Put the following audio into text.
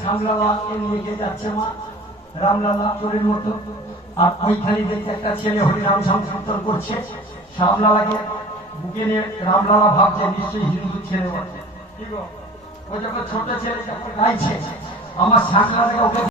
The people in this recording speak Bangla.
শ্যামলালাকে নিয়ে গিয়ে যাচ্ছে মা, রামলালা চোরের মতো। আর ওইখানে দেখতে একটা ছেলে হরিনাম সংকীর্তন করছে, শ্যামলালাকে বুকে নিয়ে রামলালা ভাবছে নিশ্চয়ই হিন্দু ছেলে বটে। ও যখন ছোট ছেলে যখন গাইছে, আমার শ্যামলালাকে ওকে